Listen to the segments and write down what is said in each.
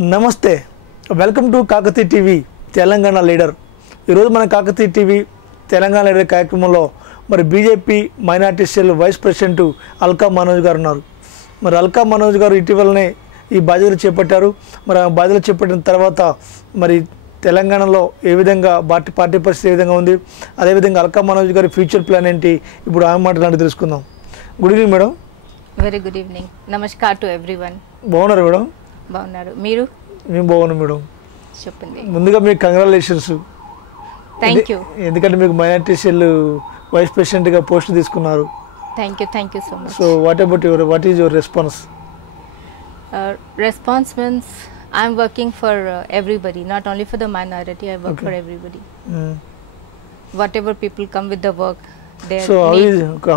నమస్తే, welcome to Kakati TV Telangana leader. ఈరోజు మన కాకతీ టీవీ తెలంగాణ లీడర్ కార్యక్రమంలో మరి BJP minority cell vice president Alka Manoj garu ఉన్నారు. మరి అల్కా మనోజ్ గారు ఇటీవలనే ఈ బాధ్యతలు చేపట్టారు. మరి ఆ బాధ్యతలు చేపట్టిన తర్వాత మరి తెలంగాణలో ఏ విధంగా పార్టీ పరిస్థితి ఏ విధంగా ఉంది, అదేవిధంగా అల్కా మనోజ్ గారి ఫ్యూచర్ ప్లాన్ ఏంటి, ఇప్పుడు ఆమె మాట్లాడి తెలుసుకుందాం. Good evening madam. Very good evening. Namaskar to everyone. బాగున్నారు మేడం? బాగున్నారు, మీరు? మేము బాగున్నాం మేడం. చెప్పండి. ముందుగా మీకు కంగ్రాచులేషన్స్. Thank you. ఎందుకంటే మీకు మైనార్టీ సెల్ వైస్ ప్రెసిడెంట్గా పోస్ట్ తీసుకున్నారు. Thank you so much. So what is your response? Response means I'm working for everybody, not only for the minority. I work for everybody. Whatever people come with the work, so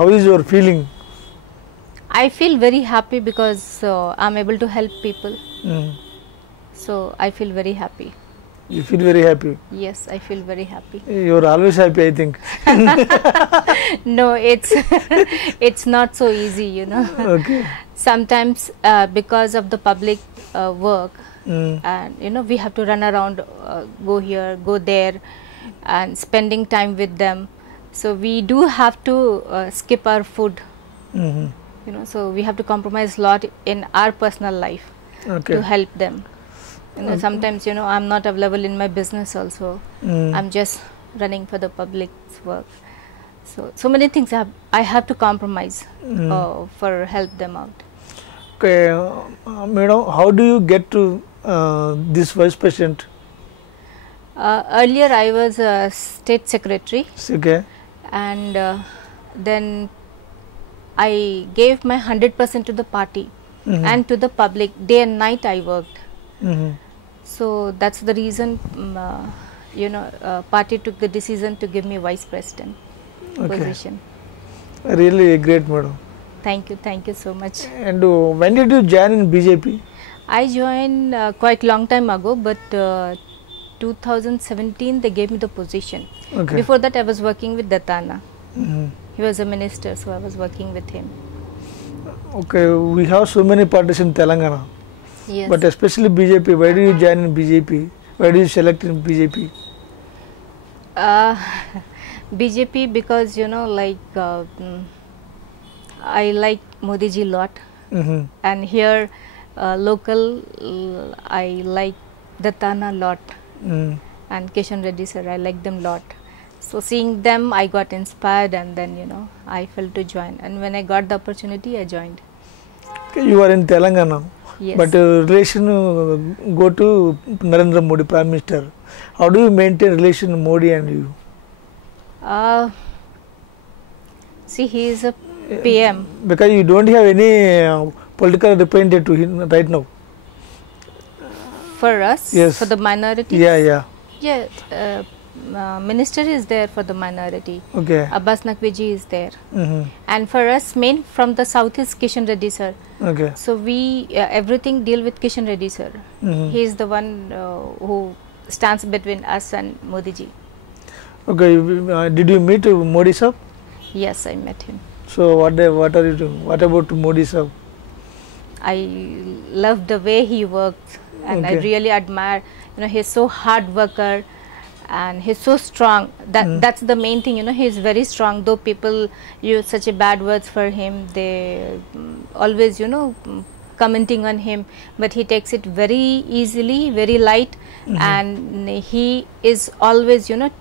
how is your feeling? I feel very happy because I'm able to help people. So I feel very happy. You feel very happy? Yes, I feel very happy. You're always happy, I think. No, it's not so easy, you know. Okay. Sometimes because of the public work, and you know, we have to run around, go here, go there, and spending time with them. So we do have to skip our food. You know, so we have to compromise a lot in our personal life to help them. You know, sometimes, you know, I'm not available in my business also. I'm just running for the public's work. So many things I have to compromise for help them out. Okay, madam, how do you get to this vice president? Earlier I was a state secretary. Okay. And then I gave my 100% to the party and to the public. Day and night I worked. So that's the reason, you know, party took the decision to give me vice president position. Really great, madam. Thank you so much. And when did you join in BJP? I joined quite long time ago, but 2017 they gave me the position. Okay. Before that I was working with Dattana. He was a minister, so I was working with him. Okay, we have so many parties in Telangana. Yes. But especially BJP. Why did you join in BJP? Why did you select in BJP? BJP because, you know, like I like Modi ji lot, and here local I like Dattana lot, and Kishan Reddy sir, I like them lot. So seeing them I got inspired, and then, you know, I felt to join, and when I got the opportunity I joined. Okay, you are in Telangana. Yes. But relation go to Narendra Modi, Prime Minister. How do you maintain relation Modi and you? See, he is a PM. Because you don't have any political representative to him right now. For us, yes. For the minority. Yeah. Minister is there for the minority. Okay. Abbas Naqvi ji is there. And for us, main from the south is Kishan Reddy sir. Okay. So we everything deal with Kishan Reddy sir. He is the one who stands between us and Modi ji. Okay. Did you meet Modi sir? Yes, I met him. So what are you doing? What about Modi sir? I love the way he works, and I really admire. You know, he's so hard worker, and he's so strong. That's the main thing. You know, he's very strong. Though people use such a bad words for him, they always, you know, commenting on him, but he takes it very easily, very light, and he is always, you know,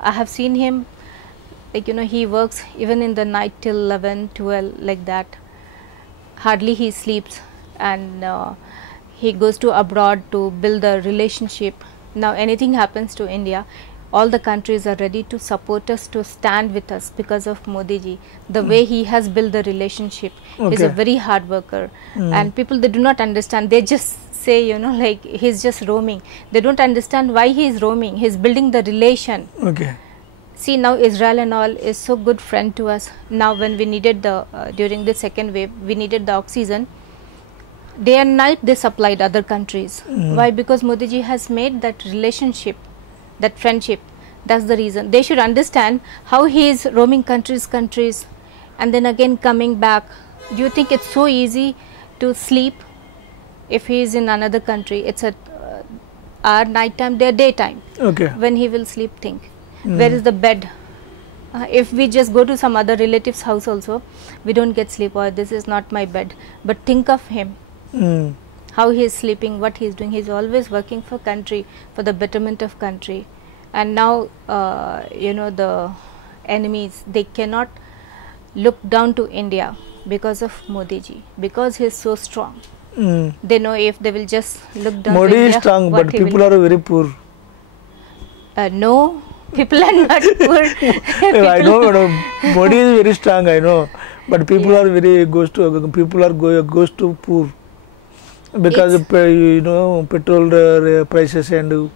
I have seen him, like, you know, he works even in the night till 11, 12, like that. Hardly he sleeps, and he goes to abroad to build a relationship. Now anything happens to India, all the countries are ready to support us, to stand with us because of Modi ji. The way he has built the relationship. He's a very hard worker, and people, they do not understand. They just say, you know, like he's just roaming. They don't understand why he is roaming. He's building the relation. Okay. See, now Israel and all is so good friend to us. Now when we needed the during the second wave, we needed the oxygen. Day and night they supplied other countries. Why? Because Modi ji has made that relationship, that friendship. That's the reason. They should understand how he is roaming countries, and then again coming back. Do you think it's so easy to sleep If he is in another country, it's at our night time, their daytime. Okay. When he will sleep, think. Where is the bed? If we just go to some other relative's house also, we don't get sleep, or this is not my bed. But think of him, Mm. how he is sleeping, what he is doing. He is always working for country, for the betterment of country. And now, the enemies, they cannot look down to India because of Modi ji, because he is so strong. Mm. They know if they will just look down Modi to is India, strong, what but he people will, are very poor. no, people are not poor. I know, madam. Modi is very strong. I know, but people are very goes to poor because of, petrol prices and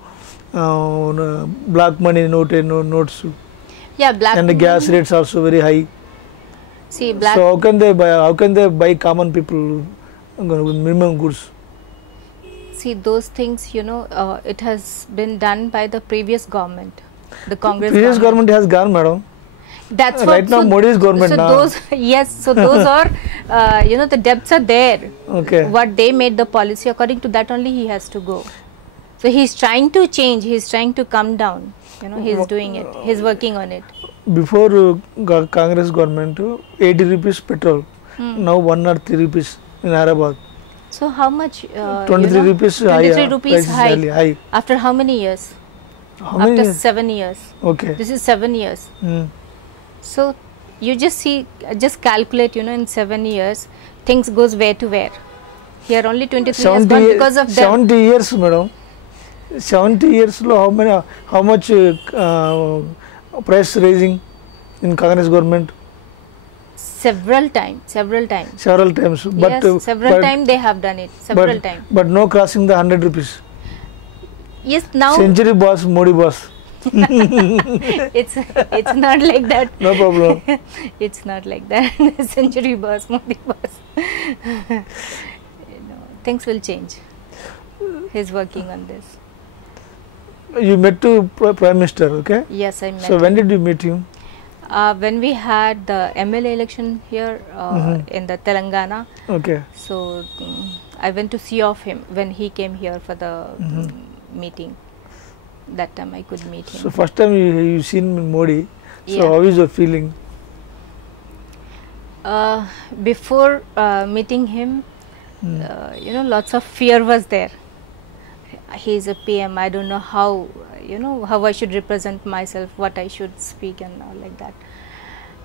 black money notes Yeah, black and the gas money. rates also very high. See, black. So how can they buy? How can they buy common people minimum goods? See, those things, it has been done by the previous government, the Congress Previous government has gone, madam. That's what. Right now, Modi's government So now. those, yes. So those are, the debts are there. Okay. What they made the policy, according to that only he has to go. So he's trying to change. He's trying to come down. He's doing it. He's working on it. Before Congress government, 80 rupees petrol. Now 103 rupees in Hyderabad. So how much? 23 rupees high. 23 rupees prices high. After how many years? How many? After 7 years. Okay. This is 7 years. Mm. So you just calculate, in 7 years, things goes where to where. Here only 23 has gone because of them. 70 years, madam. 70 years lo how much price raising in Congress government? Several times. Several times. But, Yes, several times they have done it. Several times. But no crossing the 100 rupees. Yes, now Century boss, Modi boss. it's not like that. No problem. It's not like that. Century boss, Modi boss. Things will change. He's working on this. You met to Prime Minister, okay? Yes, I met. So when did you meet him? When we had the MLA election here in the Telangana, Okay. so I went to see of him when he came here for the meeting. That time I could meet him. So first time you seen Modi. So Yeah. how is your feeling? Before meeting him, lots of fear was there. He is a PM. I don't know how, how I should represent myself, what I should speak and all like that.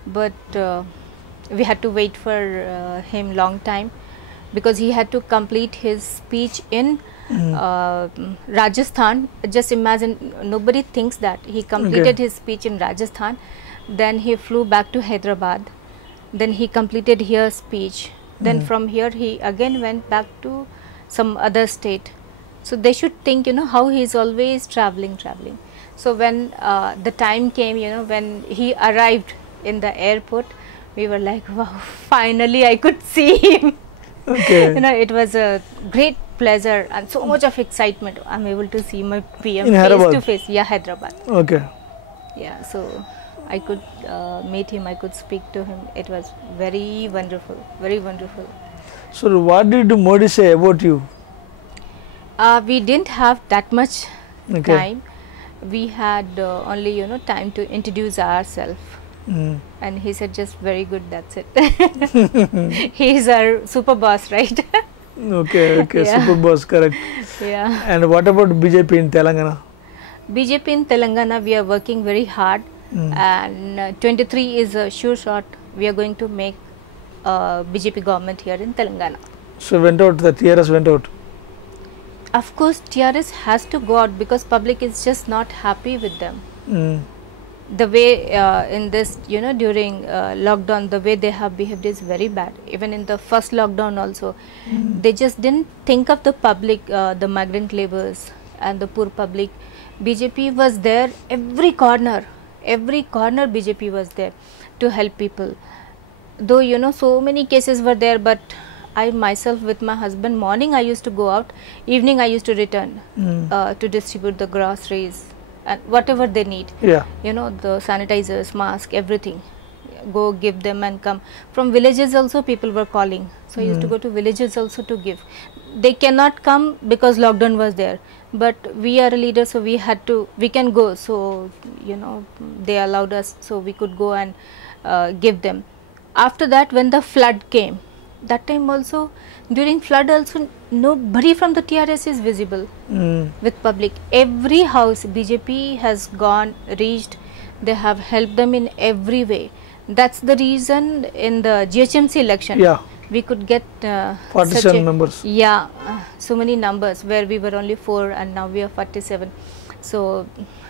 But we had to wait for him long time because he had to complete his speech in Rajasthan. Just imagine, nobody thinks that. He completed his speech in Rajasthan, then he flew back to Hyderabad, then he completed here speech, then from here he again went back to some other state. So they should think, how he is always traveling. So when the time came, when he arrived in the airport, we were like, wow, finally I could see him. Okay. It was a great pleasure and so much of excitement. I'm able to see my PM In face Hyderabad? to face. Yeah, Hyderabad. Okay. Yeah, so I could meet him, I could speak to him. It was very wonderful, very wonderful. So what did Modi say about you? We didn't have that much Okay. time. We had only, time to introduce ourselves. Mm. And he said, just very good, that's it. He is our super boss, right? Okay, Yeah. super boss, correct. Yeah. And what about BJP in Telangana? BJP in Telangana, we are working very hard. And 23 is a sure shot. We are going to make BJP government here in Telangana. So went out, the TRS went out. Of course, TRS has to go out because public is just not happy with them. Mm. The way in this, during lockdown, the way they have behaved is very bad. Even in the first lockdown also, they just didn't think of the public, the migrant laborers and the poor public. BJP was there every corner BJP was there to help people. Though, so many cases were there, but I myself with my husband, morning I used to go out, evening I used to return to distribute the groceries and whatever they need. Yeah. The sanitizers, mask, everything. go give them and come. From villages also people were calling, so I used to go to villages also to give. They cannot come because lockdown was there, but we are a leader, so we can go. So they allowed us, so we could go and give them. After that, when the flood came, that time also, during flood also, nobody from the TRS is visible with public. Every house BJP has gone, reached, they have helped them in every way. That's the reason in the GHMC election, we could get 47 members. So many numbers, where we were only 4 and now we are 47. So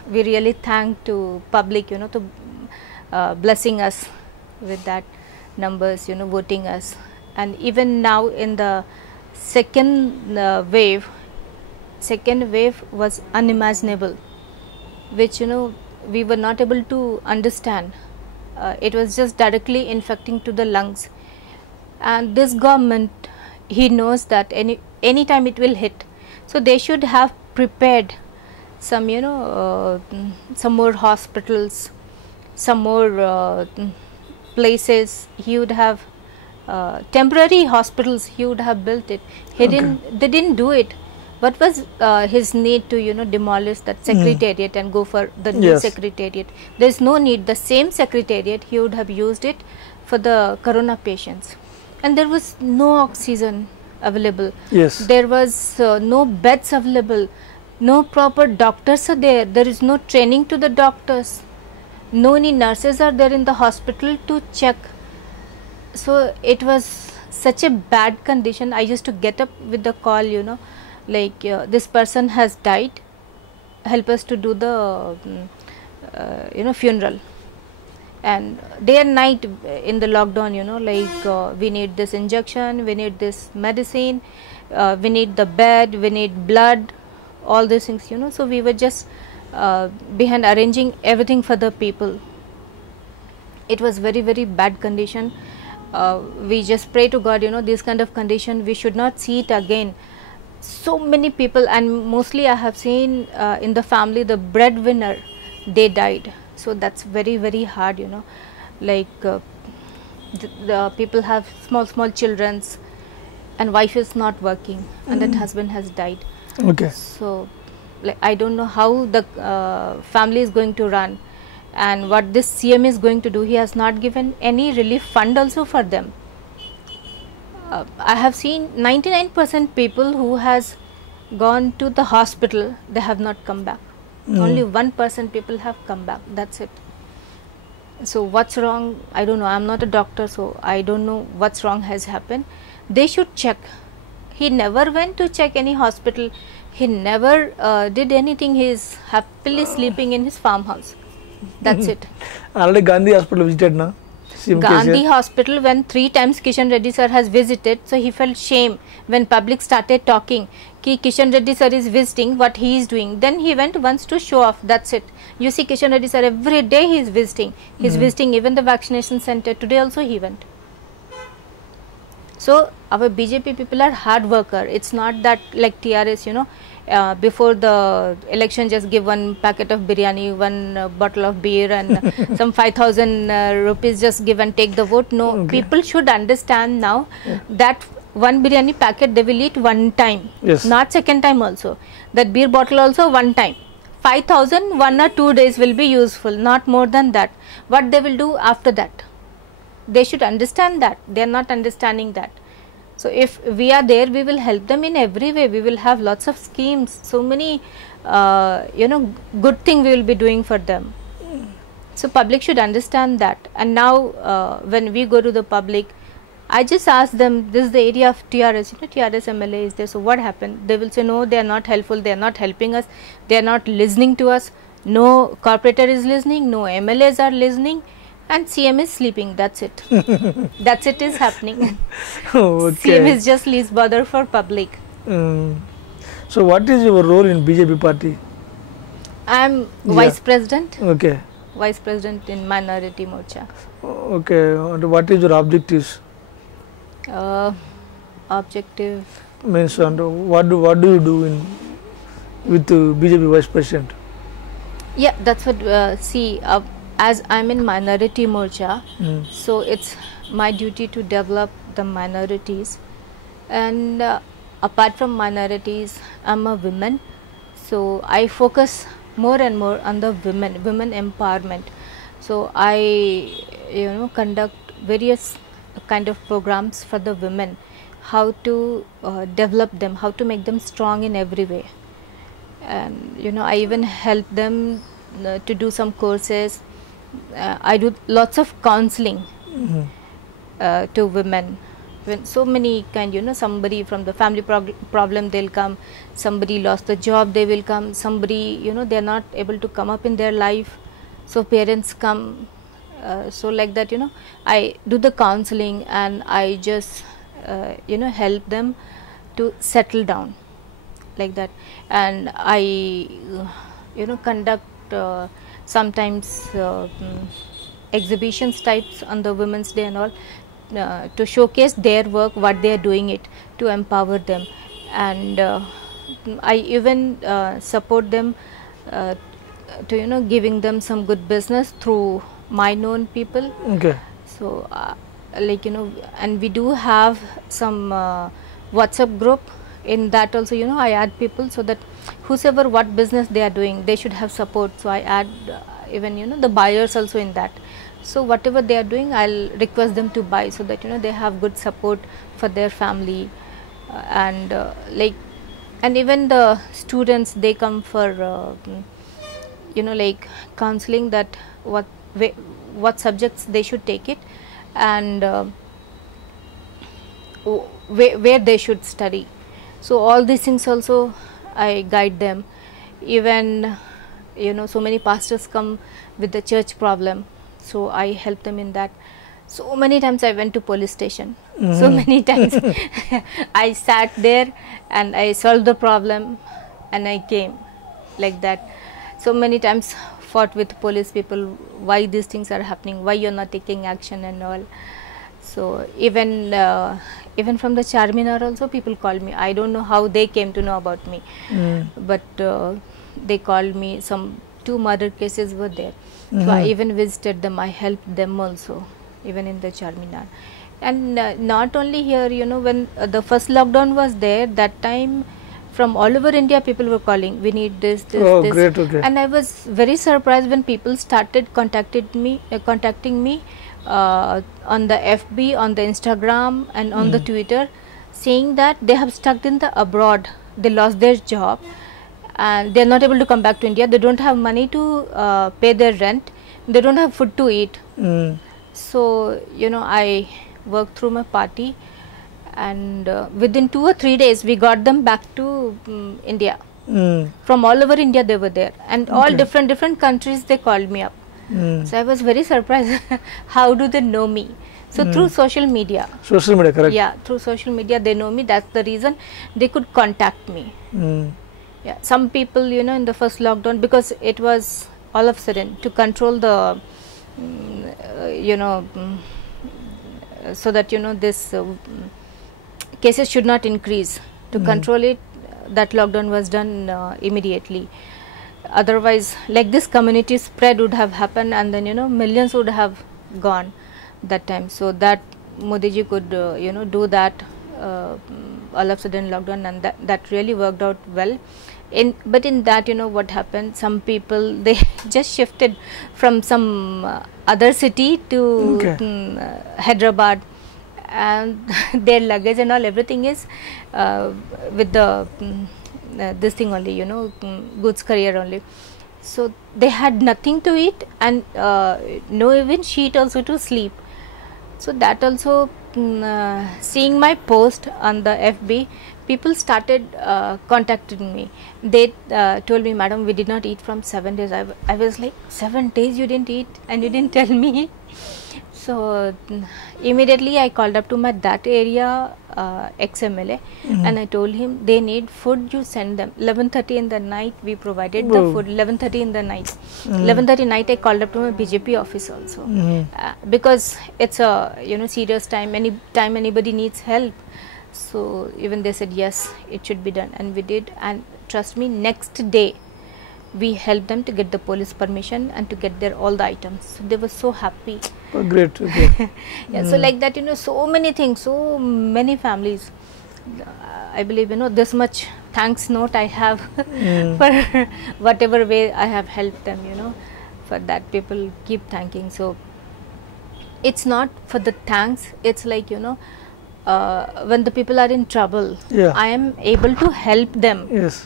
we really thank to public, to blessing us with that numbers, voting us. And even now in the second wave was unimaginable, which we were not able to understand. It was just directly infecting to the lungs, and this government, he knows that any time it will hit, so they should have prepared some some more hospitals, some more places. He would have temporary hospitals, he would have built it. They didn't do it. What was his need to demolish that secretariat and go for the new secretariat? There is no need. The same secretariat, he would have used it for the corona patients, and there was no oxygen available. There was no beds available, no proper doctors are there. There is no training to the doctors, no any nurses are there in the hospital to check. So it was such a bad condition. I used to get up with the call, like this person has died, help us to do the funeral. And day and night in the lockdown, like we need this injection, we need this medicine, we need the bed, we need blood, all these things, so we were just behind arranging everything for the people. It was very, very bad condition. We just pray to God, this kind of condition we should not see it again. So many people, and mostly I have seen in the family, the breadwinner, they died. So that's very, very hard, like the people have small children, and wife is not working, and then husband has died. So like, I don't know how the family is going to run, and what this CM is going to do. He has not given any relief fund also for them. I have seen 99% people who has gone to the hospital, they have not come back. Only 1% people have come back, that's it. So what's wrong? I don't know. I'm not a doctor, so I don't know what's wrong has happened. They should check. He never went to check any hospital. He never did anything. He is happily sleeping in his farmhouse. That's it. Already Gandhi Hospital visited, na? Gandhi Hospital, when 3 times Kishan Reddy sir has visited, so he felt shame when public started talking ki Kishan Reddy sir is visiting, what he is doing. Then he went once to show off, that's it. You see Kishan Reddy sir every day he is visiting. He is visiting even the vaccination center. Today also he went. So our BJP people are hard worker. It's not that like TRS, before the election just give 1 packet of biryani, 1 bottle of beer and some 5,000 rupees just give and take the vote. No, people should understand now that 1 biryani packet they will eat 1 time, not second time also. That beer bottle also 1 time. 5,000 1 or 2 days will be useful, not more than that. What they will do after that? They should understand that. They are not understanding that. So if we are there, we will help them in every way. We will have lots of schemes, so many, good thing we will be doing for them. So public should understand that. And now when we go to the public, I just ask them, this is the area of TRS, TRS MLA is there. So what happened? They will say, no, they are not helpful. They are not helping us. They are not listening to us. No corporator is listening. No MLAs are listening. And CM is sleeping, that's it. That's it is happening. CM is just least bother for public. So what is your role in BJP party? I am Vice President. Okay. Vice President in Minority Morcha. Okay. And what is your objectives? Objective means, and what do you do with BJP Vice President? Yeah, that's what, see, as I'm in minority morcha, Mm. so it's my duty to develop the minorities. And apart from minorities, I'm a woman, so I focus more and more on the women empowerment. So I, conduct various kind of programs for the women, how to develop them, how to make them strong in every way. And I even help them to do some courses. I do lots of counseling Mhm. to women. When so many kind, somebody from the family problem, they'll come. Somebody lost the job, they will come. Somebody, they're not able to come up in their life, so parents come. So like that, I do the counseling, and I just help them to settle down, like that. And I conduct sometimes exhibitions types on the Women's Day and all, to showcase their work, what they are doing it, to empower them. And I even support them to giving them some good business through my known people. Okay. So like and we do have some WhatsApp group. In that also, I add people, so that whosoever what business they are doing, they should have support. So I add even the buyers also in that. So whatever they are doing, I'll request them to buy, so that they have good support for their family. And like, and even the students, they come for like counseling, that what subjects they should take it, and where they should study. So all these things also I guide them. Even so many pastors come with the church problem, so I help them in that. So many times I went to police station. Mhm. So many times I sat there and I solved the problem and I came, like that. So many times fought with police people, why these things are happening, why you're not taking action and all. So even from the Charminar also, people called me. I don't know how they came to know about me, but they called me. Some 2 murder cases were there, so I even visited them. I helped them also, even in the Charminar. And not only here, when the first lockdown was there, that time from all over India people were calling, we need this, Oh, this. great, okay. And I was very surprised when people started contacting me on the FB, on the Instagram, and on the Twitter, saying that they have stuck in the abroad, they lost their job, and they are not able to come back to India. They don't have money to pay their rent, they don't have food to eat. Mm. So I worked through my party, and within 2 or 3 days we got them back to India. Mm. From all over India they were there, and all Okay. different countries they called me up. Mm. So I was very surprised. How do they know me? So through social media. Social media, correct? Yeah, through social media they know me. That's the reason they could contact me. Mm. Yeah, some people, in the first lockdown, because it was all of a sudden to control the, so that this cases should not increase. To control it, that lockdown was done immediately. Otherwise, like this community spread would have happened, and then millions would have gone that time. So that Modi ji could do that all of a sudden lockdown, and that really worked out well. But in that, what happened, some people, they just shifted from some other city to Okay. Hyderabad, and their luggage and all, everything is with the this thing only, goods courier only. So they had nothing to eat, and no even sheet also to sleep. So that also, seeing my post on the FB, people started contacting me. They told me, "Madam, we did not eat from 7 days." I was like, 7 days you didn't eat and you didn't tell me? So immediately I called up to my that area ex-MLA, and I told him, they need food, you send them. 11:30 in the night we provided the Whoa. food. 11:30 in the night. 11:30 night I called up to my BJP office also, because it's a serious time. Any time anybody needs help, so even they said yes, it should be done, and we did. And trust me, next day we helped them to get the police permission and to get their all the items. So they were so happy. Oh, great. Okay. Yeah, so like that, so many things, so many families. I believe, this much thanks note I have for whatever way I have helped them, for that people keep thanking. So it's not for the thanks, it's like, when the people are in trouble, Yeah. I am able to help them. Yes.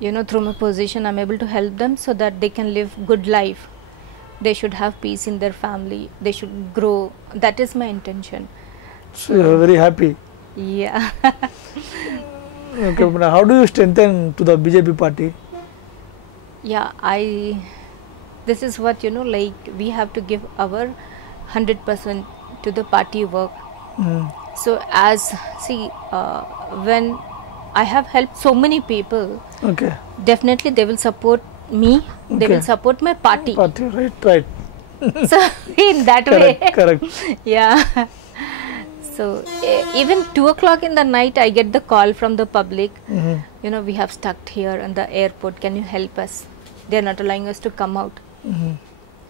Through my position, I'm able to help them so that they can live good life. They should have peace in their family. They should grow. That is my intention. So you are very happy. Yeah. Okay, but how do you strengthen to the BJP party? Yeah, this is what, like we have to give our 100% to the party work. So when I have helped so many people, Okay. definitely they will support me, they will Okay. support my party. Party, right. So in that way, Correct. yeah. So even 2 o'clock in the night, I get the call from the public. We have stuck here in the airport. Can you help us? They are not allowing us to come out.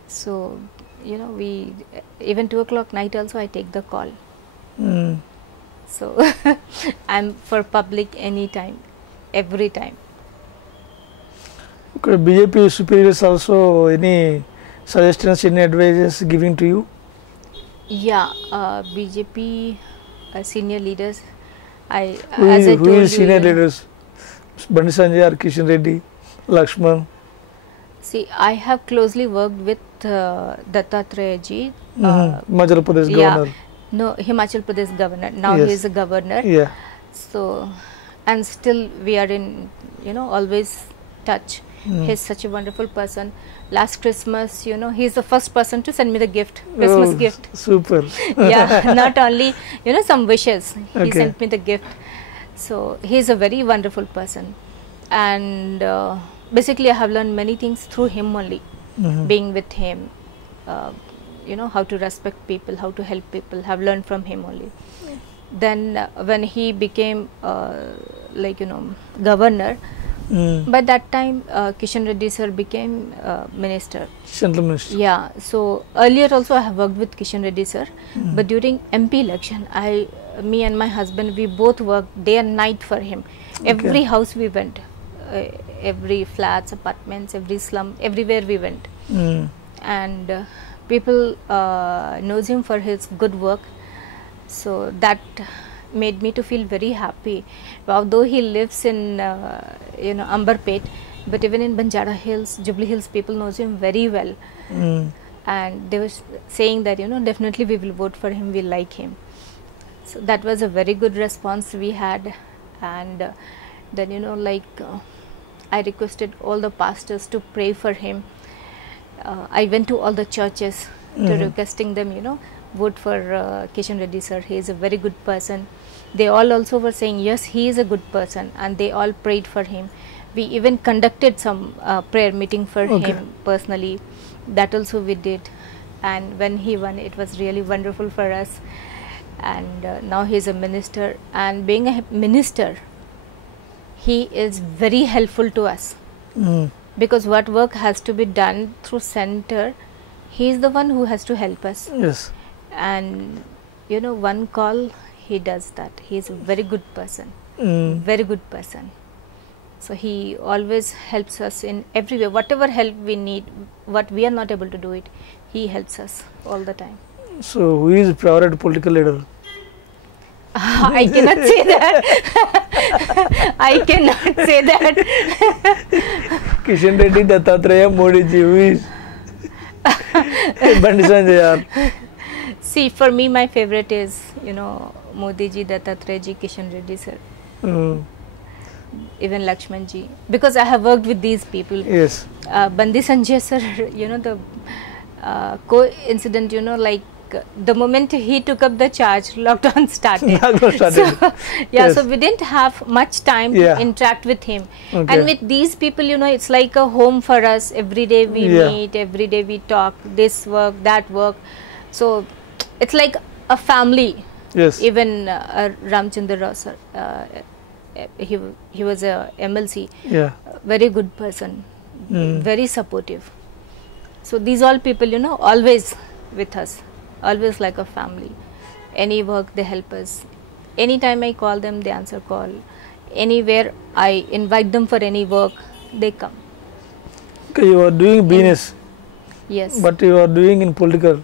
So we even 2 o'clock night also I take the call. So I'm for public anytime, every time. Okay, BJP superiors also any suggestions, any advices giving to you? Yeah, BJP senior leaders. Who As I is told you, senior leaders? Bandi Sanjay or Kishan Reddy, Lakshman? See, I have closely worked with Dattatreya ji. Himachal Pradesh governor. No, Himachal Pradesh governor. Now Yes. he is a governor. Yeah. So, and still we are in, always touch. He's such a wonderful person. Last Christmas, he's the first person to send me the gift, Christmas Oh, gift. Super. Yeah, not only, some wishes. He Okay. sent me the gift. So, he's a very wonderful person. And basically, I have learned many things through him only. Being with him, how to respect people, how to help people, have learned from him only. Then when he became governor, by that time Kishan Reddy sir became minister. Central Minister. Yeah, so earlier also I have worked with Kishan Reddy sir, but during MP election, me and my husband, we both worked day and night for him. Every house we went, every flats, apartments, every slum, everywhere we went. And people knows him for his good work, so that made me to feel very happy. Although he lives in Amberpet, but even in Banjara Hills, Jubilee Hills, people knows him very well. And they were saying that definitely we will vote for him, we like him. So that was a very good response we had. And then I requested all the pastors to pray for him. I went to all the churches to requesting them, vote for Kishan Reddy sir. He is a very good person. They all also were saying yes, he is a good person, and they all prayed for him. We even conducted some prayer meeting for him personally. That also we did. And when he won, it was really wonderful for us. And now he is a minister. And being a minister, he is very helpful to us. Because what work has to be done through center, he is the one who has to help us. Yes. And one call, he does that. He is a very good person. Very good person. So he always helps us in every way. Whatever help we need, what we are not able to do it, he helps us all the time. So who is favorite political leader? I cannot say that. I cannot say that. Kishan Reddy, Dattatreya, Modi ji, who is? Bandi Sanjay. See, for me, my favorite is, Modi ji, Dattatreya ji, Kishan Reddy sir, even Lakshman ji, because I have worked with these people. Yes. Bandi Sanjay sir, the coincident, the moment he took up the charge, lockdown started. So, Yes. so we didn't have much time to interact with him. Okay. And with these people, it's like a home for us. Every day we meet, every day we talk, this work, that work. So it's like a family. Yes. Even Ramchandra Rao sir, he was a MLC. Yeah. Very good person. very supportive. So these all people, you know, always with us, always like a family. Any work, they help us. Anytime I call them, they answer call. Anywhere I invite them for any work, they come. Okay, you are doing business, Yes. but you are doing in political.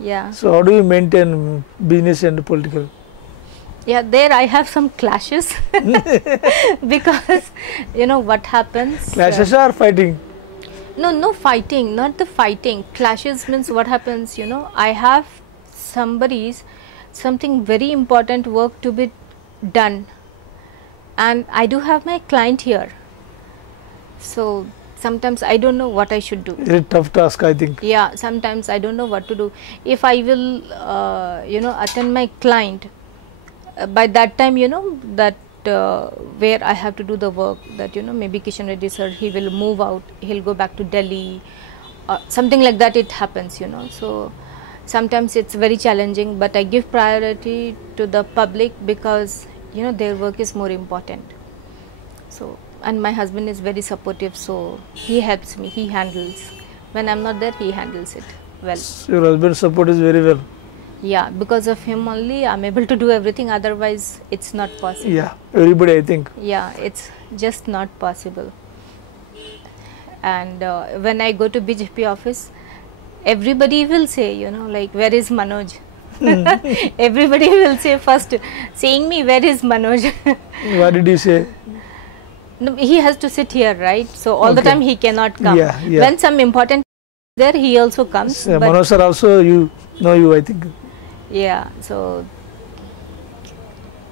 Yeah. So how do you maintain business and political? Yeah, there I have some clashes because you know what happens. Clashes are fighting. No fighting, not the fighting. Clashes means what happens, you know, I have something very important work to be done, and I do have my client here. So sometimes I don't know what I should do. It's a tough task, I think. Yeah, sometimes I don't know what to do. If I will, you know, attend my client, by that time, you know, that where I have to do the work, that, you know, maybe Kishan Reddy sir, he will move out, he'll go back to Delhi, something like that it happens, you know. So sometimes it's very challenging, but I give priority to the public because, you know, their work is more important. So, and my husband is very supportive, so he helps me, he handles. When I'm not there, he handles it well. Your husband's support is very well. Yeah, because of him only I'm able to do everything, otherwise it's not possible. Yeah, everybody, I think. Yeah, it's just not possible. And when I go to BJP office, everybody will say, you know, like, where is Manoj? Everybody will say first, saying me, where is Manoj? What did you say? No, he has to sit here, right? So all the Okay. time he cannot come. Yeah, yeah. When some important there, he also comes. But Manoj sir also, you know you, I think. yeah, so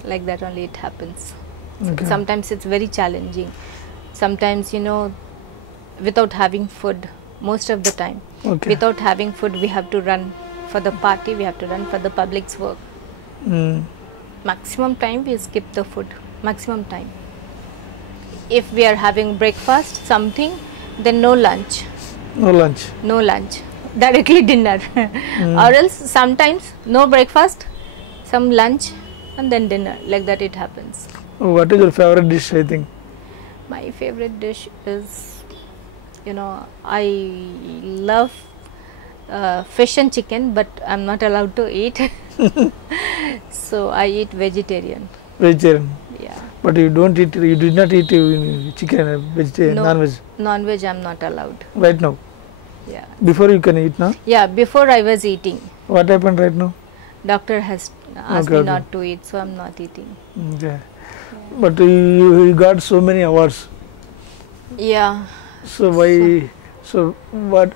like that only it happens. So Okay. sometimes it's very challenging. Sometimes, you know, without having food, most of the time, Okay. without having food, we have to run for the party, we have to run for the public's work. Mm. Maximum time we skip the food, maximum time. If we are having breakfast, something, then no lunch, No lunch. no lunch, directly dinner. Or else sometimes no breakfast, some lunch and then dinner, like that it happens. What is your favorite dish, I think? My favorite dish is, you know, I love fish and chicken, but I'm not allowed to eat. So I eat vegetarian. Vegetarian. Yeah. But you don't eat, you did not eat chicken, vegetarian, No. non-veg, Non-veg I'm not allowed. right now. Yeah. Before you can eat now? Yeah, before I was eating. What happened right now? Doctor has asked Okay, me okay. not to eat, so I'm not eating. Okay. But you got so many awards. Yeah. So why? So what?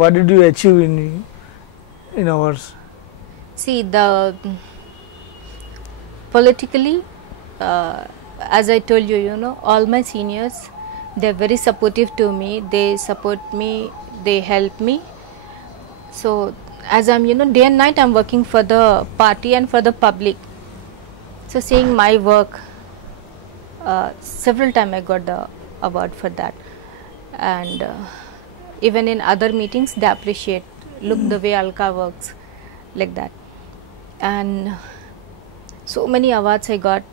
What did you achieve in awards? See, the politically, as I told you, you know, all my seniors, they're very supportive to me. They support me. They help me. So as I'm, you know, day and night I'm working for the party and for the public. So seeing my work, several times I got the award for that. And even in other meetings they appreciate, look the way Alka works, like that. And so many awards I got,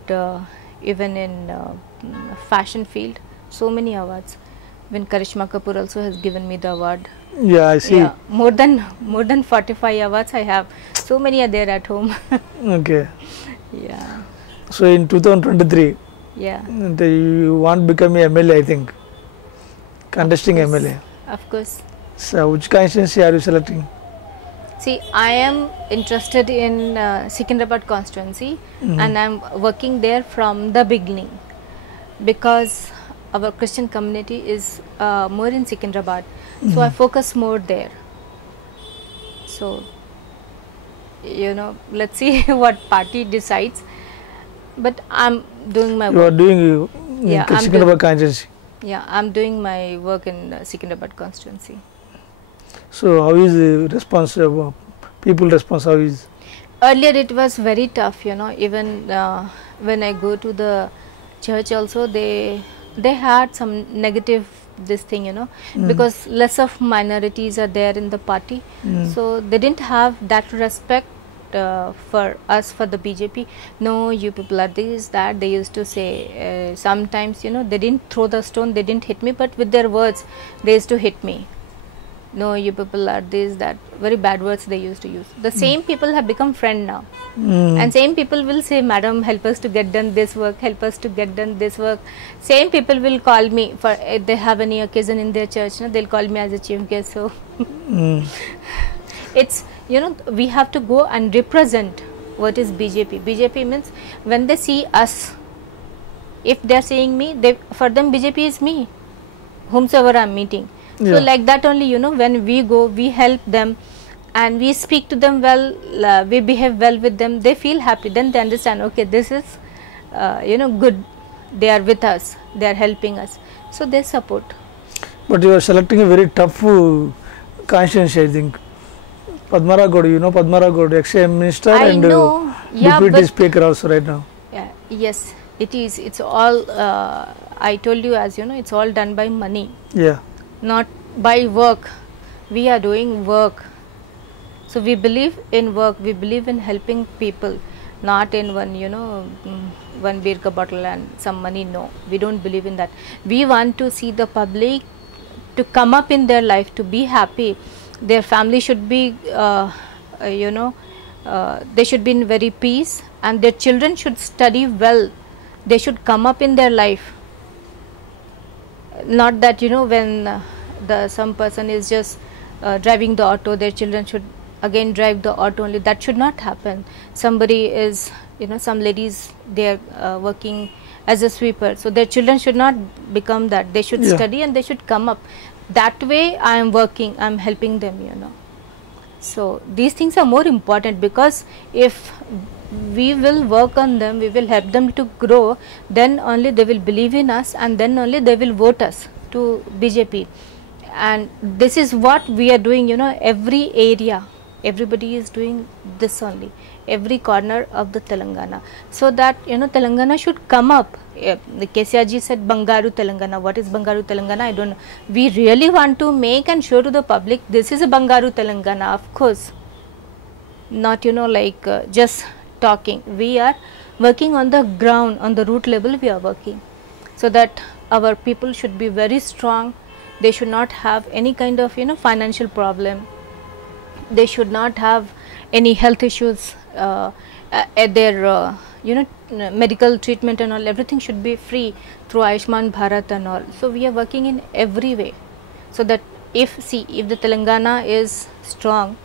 even in fashion field, so many awards. When Karishma Kapoor also has given me the award. Yeah, I see. Yeah, more than 45 awards I have. So many are there at home. Okay. Yeah. So in 2023, Yeah. you want to become a MLA, I think. Contesting Yes. MLA. Of course. So which constituency are you selecting? See, I am interested in Secunderabad constituency, and I am working there from the beginning, because our Christian community is more in Secunderabad, so I focus more there. So, you know, let's see what party decides, but I'm doing my You are work. doing Yeah, I'm Secunderabad constituency. Yeah, I'm doing my work in Secunderabad constituency. So how is the response? People response? How is? Earlier it was very tough, you know, even when I go to the church also, they had some negative this thing, you know, because less of minorities are there in the party, so they didn't have that respect for us, for the BJP. No, you people are this, that. They used to say sometimes, you know, they didn't throw the stone, they didn't hit me, but with their words, they used to hit me. No, you people are this, that. Very bad words they used to use. The same people have become friend now. And same people will say, madam, help us to get done this work, help us to get done this work. Same people will call me for if they have any occasion in their church, no, they'll call me as a chief guest. So it's, you know, we have to go and represent what is BJP. BJP means when they see us, if they are seeing me, they, for them BJP is me, whomsoever I am meeting. So like that only, you know, when we go, we help them and we speak to them well, we behave well with them, they feel happy, then they understand, okay, this is, you know, good, they are with us, they are helping us, so they support. But you are selecting a very tough conscience, I think. Padma Rao, you know Padma Rao, ex-Prime Minister and Deputy Speaker also right now. Yeah, yes, it is. It's all, I told you, as you know, it's all done by money. Yeah. Not by work. We are doing work. So we believe in work, we believe in helping people, not in one, you know, one beer ka bottle and some money. No, we don't believe in that. We want to see the public to come up in their life, to be happy. Their family should be, you know, they should be in very peace, and their children should study well. They should come up in their life. Not that, you know, when some person is just driving the auto, their children should again drive the auto only. That should not happen. Somebody is, you know, some ladies, they are working as a sweeper, so their children should not become that. They should study and they should come up. That way I am working, I am helping them, you know. So these things are more important, because if we will work on them, we will help them to grow, then only they will believe in us, and then only they will vote us to BJP. And this is what we are doing, you know, every area, everybody is doing this only, every corner of the Telangana, so that, you know, Telangana should come up. The KCR ji said Bangaru Telangana. What is Bangaru Telangana? I don't know. We really want to make and show to the public, this is a Bangaru Telangana, of course. Not, you know, like just talking. We are working on the ground, on the root level we are working, so that our people should be very strong. They should not have any kind of, you know, financial problem. They should not have any health issues at their, you know, medical treatment and all. Everything should be free through Ayushman Bharat and all. So we are working in every way, so that if the Telangana is strong,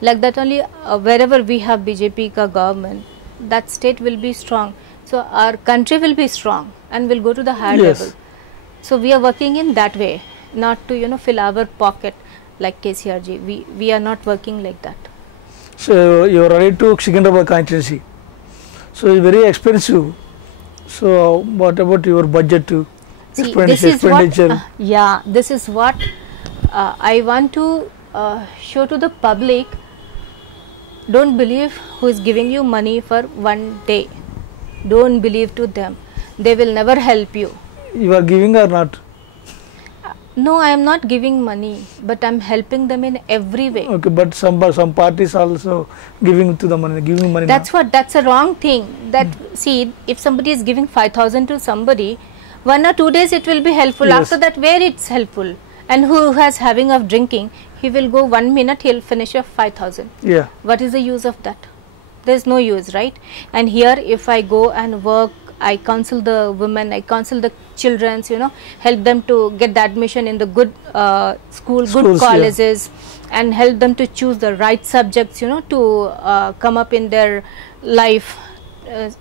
like that only, wherever we have BJP ka government, that state will be strong. So our country will be strong and will go to the higher level. So we are working in that way, not to, you know, fill our pocket like KCR ji. We are not working like that. So you are ready to Secunderabad constituency. So it's very expensive. So what about your budget to expenditure? Yeah, this is what I want to show to the public. Don't believe who is giving you money for one day. Don't believe to them. They will never help you. You are giving or not? No, I am not giving money, but I am helping them in every way. Okay, but some parties also giving to the money, giving money. That's what. That's a wrong thing. That see, if somebody is giving 5,000 to somebody, 1 or 2 days it will be helpful. After that, where it's helpful? And who has having of drinking, he will go 1 minute, he'll finish off 5,000. Yeah. What is the use of that? There's no use, right? And here, if I go and work, I counsel the women, I counsel the children, you know, help them to get the admission in the good schools, good colleges, and help them to choose the right subjects, you know, to come up in their life,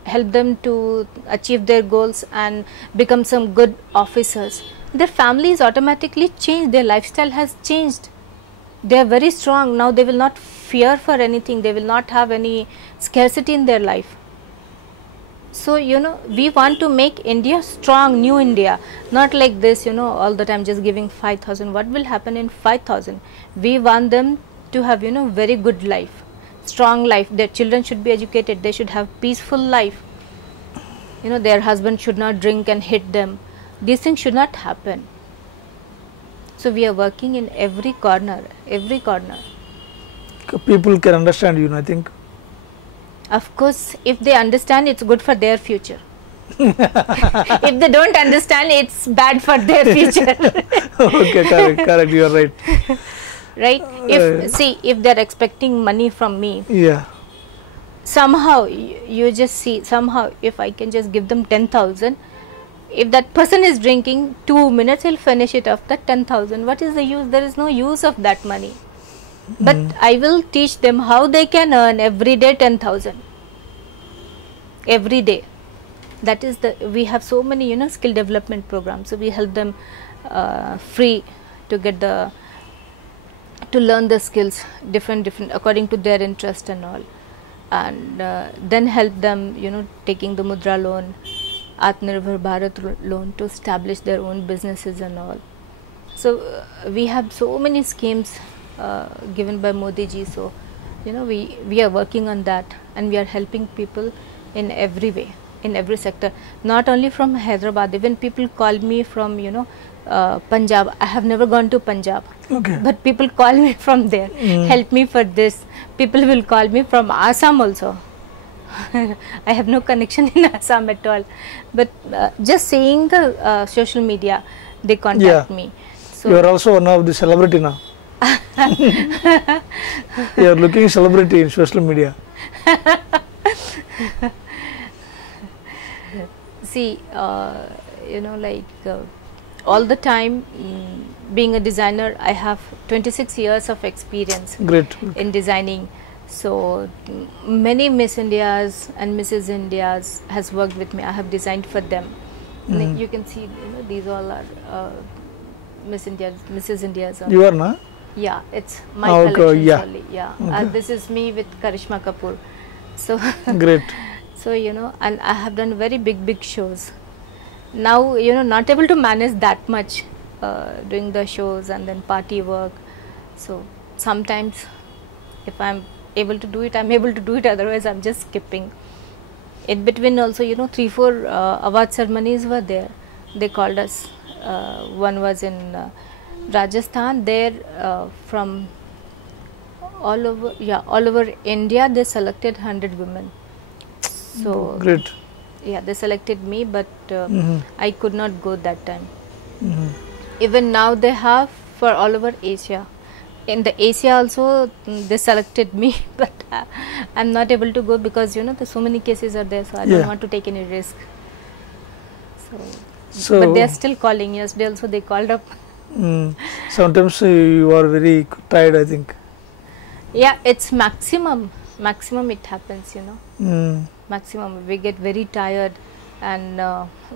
help them to achieve their goals and become some good officers. Their families automatically change, their lifestyle has changed. They are very strong now. They will not fear for anything. They will not have any scarcity in their life. So, you know, we want to make India strong, new India, not like this, you know, all the time just giving 5,000. What will happen in 5,000? We want them to have, you know, very good life, strong life. Their children should be educated. They should have peaceful life. You know, their husband should not drink and hit them. These things should not happen. So we are working in every corner, every corner. People can understand you, I think. Of course, if they understand, it's good for their future. If they don't understand, it's bad for their future. Okay, correct. You are right. Right? If they're expecting money from me, Yeah. somehow you just see, somehow if I can just give them 10,000, if that person is drinking 2 minutes, he'll finish it off, that 10,000. What is the use? There is no use of that money. But I will teach them how they can earn every day 10,000. Every day. That is we have so many, skill development programs. So we help them free to get to learn the skills different according to their interest and all. And then help them, taking the Mudra loan, Atmanirbhar Bharat loan to establish their own businesses and all. So we have so many schemes given by Modi ji. So we are working on that, and we are helping people in every way, in every sector. Not only from Hyderabad. Even people call me from Punjab. I have never gone to Punjab, Okay. but people call me from there. Help me for this. People will call me from Assam also. I have no connection in Assam at all, but just seeing the social media, they contact me. So You are also one of the celebrity now. You are looking celebrity in social media. see, all the time, being a designer, I have 26 years of experience Great. in designing. So many Miss Indias and Mrs. Indias has worked with me. I have designed for them. You can see, these all are Miss Indias, Mrs. Indias. You are na? Yeah, it's my Okay, collection yeah. only. Yeah, Okay. this is me with Karishma Kapoor. So Great. so and I have done very big shows. Now not able to manage that much doing the shows and then party work. So sometimes if I'm able to do it, I'm able to do it. Otherwise, I'm just skipping. In between also, 3-4 award ceremonies were there. They called us. One was in Rajasthan. There from all over India, they selected 100 women. So Great. yeah, they selected me, but I could not go that time. Mm-hmm. Even now they have for all over Asia. In the Asia also they selected me, but I'm not able to go because there's so many cases are there, so I don't want to take any risk. So but they are still calling. Yesterday also they called up. Sometimes you are very tired, I think. Yeah, it's maximum it happens, maximum. We get very tired, and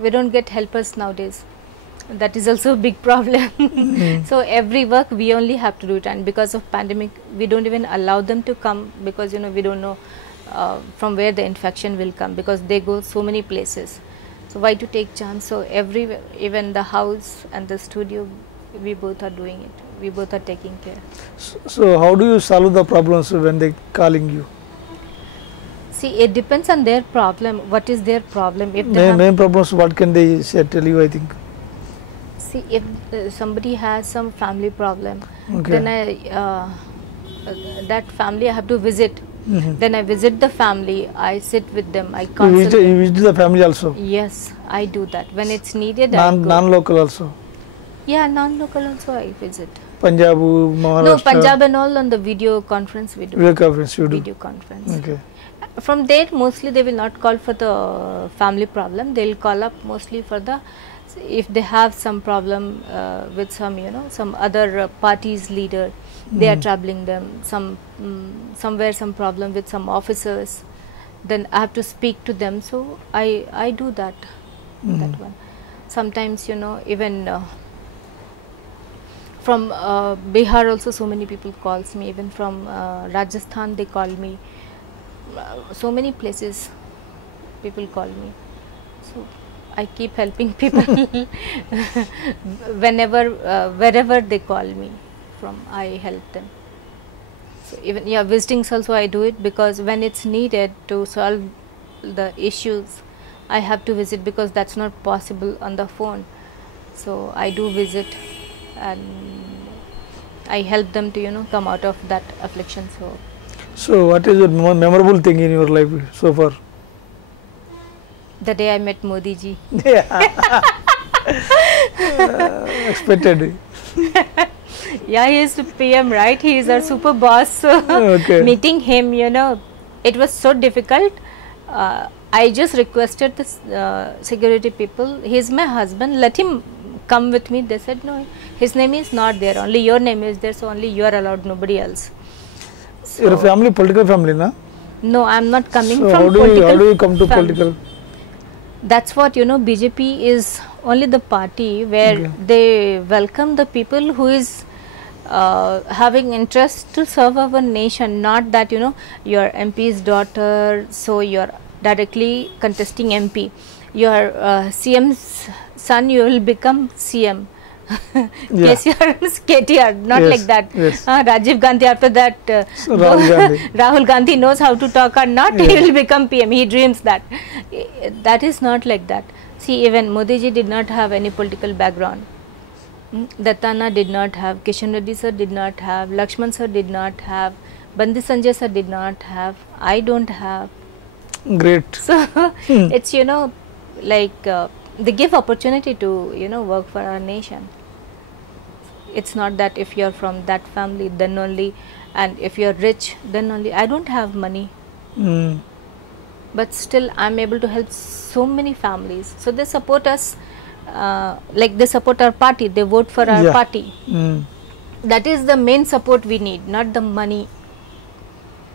we don't get helpers nowadays. That is also a big problem. So every work we only have to do it, and because of pandemic we don't even allow them to come, because we don't know from where the infection will come, because they go so many places. So why to take chance? So everywhere, even the house and the studio, we both are doing it. We both are taking care. So how do you solve the problems when they calling you? See, it depends on their problem. What is their problem? If they Main problems, what can they say, tell you, I think? See, if somebody has some family problem, Okay. then that family I have to visit. Then I visit the family, I sit with them, I counsel them. You visit the family also? Yes, I do that. When it's needed, I go. Non-local also? Yeah, non-local also I visit. Punjab, Maharashtra? No, Punjab and all on the video conference we do. Video conference you do? Video conference. Okay. From there, mostly they will not call for the family problem. They will call up mostly for the, if they have some problem with some, some other party's leader, they are troubling them. Somewhere some problem with some officers, then I have to speak to them. So I do that. That one. Sometimes even from Bihar also so many people calls me. Even from Rajasthan they call me. So many places people call me. So I keep helping people wherever they call me from, I help them. So even visitings also I do it, because when it's needed to solve the issues, I have to visit, because that's not possible on the phone. So I do visit, and I help them to come out of that affliction. So So what is your memorable thing in your life so far? The day I met Modi ji. Yeah. Expected. Yeah, he is PM, right? He is our super boss. So Okay. meeting him, you know, it was so difficult. I just requested the security people, he is my husband, let him come with me. They said no, his name is not there, only your name is there, so only you are allowed, nobody else. So, Your family, political family, na? no, I am not coming So from how political. do you come to family. political? That's what, you know, BJP is only the party where Okay. they welcome the people who is having interest to serve our nation, not that, you know, your MP's daughter, so you're directly contesting MP. Your CM's son, you will become CM. Yeah. KTR, not Yes, like that. yes. Rajiv Gandhi, after that, So Rahul Gandhi. Rahul Gandhi knows how to talk or not, Yeah. he will become PM. He dreams that. That is not like that. See, even Modi ji did not have any political background. Dattana did not have, Kishan Reddy sir did not have, Lakshman sir did not have, Bandi Sanjay sir did not have, I don't have. Great. So it's, you know, like they give opportunity to, you know, work for our nation. It's not that if you're from that family then only, and if you're rich then only. I don't have money, Mm. but still I'm able to help so many families. So they support us, like they support our party, they vote for our Yeah. party. Mm. That is the main support we need, not the money.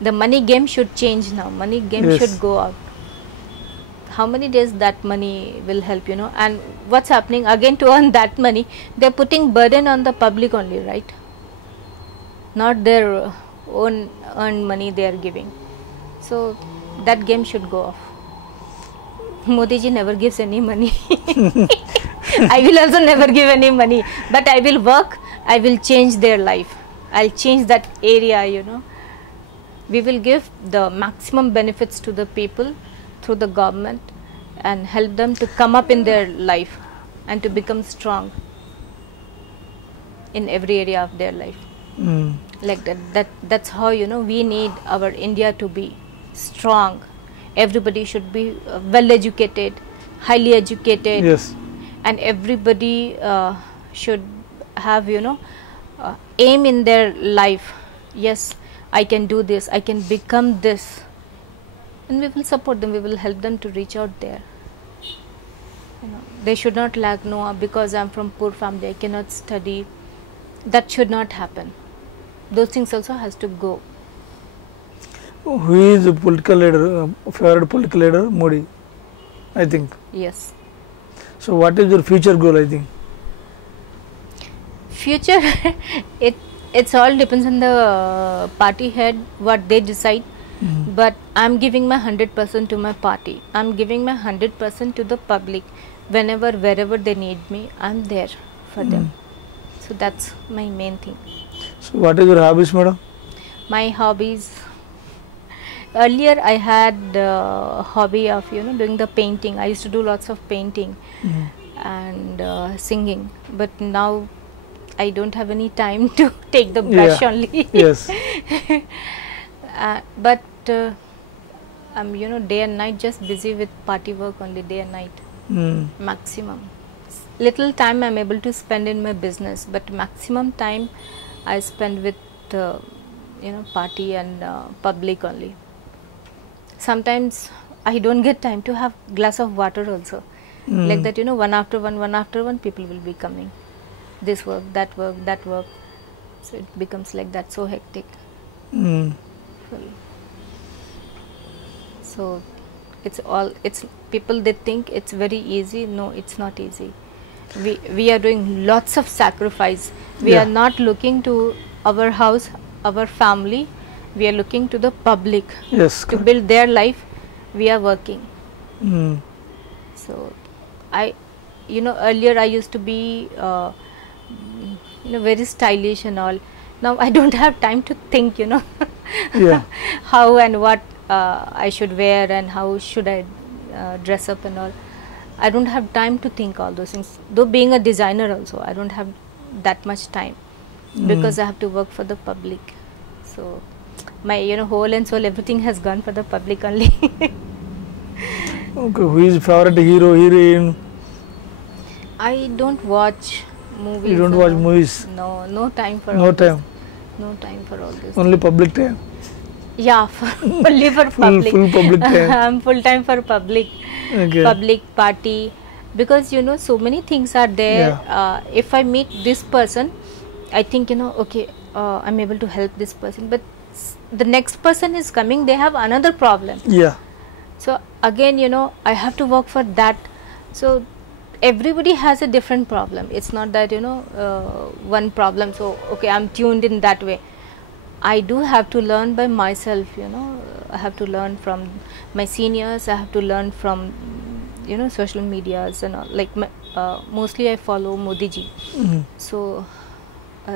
The money game should change now. Money game Yes. should go out. How many days that money will help, you know? And what's happening again to earn that money? They're putting burden on the public only, right? Not their own earned money they are giving. So that game should go off. Modi ji never gives any money. I will also never give any money, but I will work, I will change their life. I'll change that area, you know. We will give the maximum benefits to the people through the government and help them to come up in their life and to become strong in every area of their life. Mm. Like that's how, you know, we need our India to be strong. Everybody should be well educated, highly educated. Yes. And everybody should have, you know, aim in their life. Yes, I can do this, I can become this, and we will support them, we will help them to reach out there. You know, they should not lack, no, because I'm from poor family I cannot study. That should not happen. Those things also has to go. Who is the political leader, favorite political leader? Modi, I think. Yes. So what is your future goal, I think? Future, it's all depends on the party head, what they decide. But I'm giving my 100% to my party. I'm giving my 100% to the public. Whenever, wherever they need me, I'm there for them. So that's my main thing. So what is your hobbies, madam? My hobbies. Earlier I had hobby of, you know, doing the painting. I used to do lots of painting and singing. But now I don't have any time to take the brush Yeah. only. Yes. But I'm, you know, day and night just busy with party work only, day and night. Mm. Maximum. Little time I'm able to spend in my business, but maximum time I spend with, you know, party and public only. Sometimes I don't get time to have glass of water also. Like that, you know, one after one, people will be coming. This work, that work, that work. So it becomes like that, so hectic. Mm. So it's people, they think it's very easy. No, it's not easy. We are doing lots of sacrifice. We Yeah. are not looking to our house, our family. We are looking to the public Yes. to Correct. build their life. We are working. Mm. So you know, earlier I used to be you know, very stylish and all. Now I don't have time to think, you know, Yeah. how and what I should wear and how should I dress up and all. I don't have time to think all those things. Though being a designer also, I don't have that much time because I have to work for the public. So my whole and soul, everything has gone for the public only. Okay, who is favorite hero, heroine? I don't watch movies. You don't watch movies? No, no time for No all time. this. No time for all this. Only public time. Yeah, only for public. Full public time. I'm full time for public. Okay. Public party, because so many things are there. If I meet this person, I think okay, I'm able to help this person, but the next person is coming, they have another problem. Yeah. So again, I have to work for that. So everybody has a different problem. It's not that one problem, so okay, I'm tuned in that way. I do have to learn by myself. I have to learn from my seniors. I have to learn from social medias and all. Like mostly I follow Modi ji. Mhm. So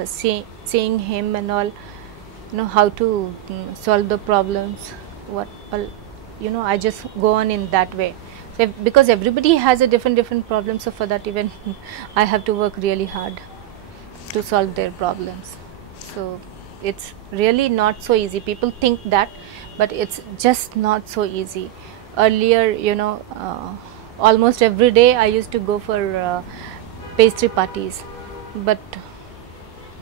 seeing him and all, how to solve the problems, what all, I just go on in that way. So because everybody has a different problem, so for that even I have to work really hard to solve their problems. So it's really not so easy. People think that, but it's just not so easy. Earlier, almost every day I used to go for pastry parties, but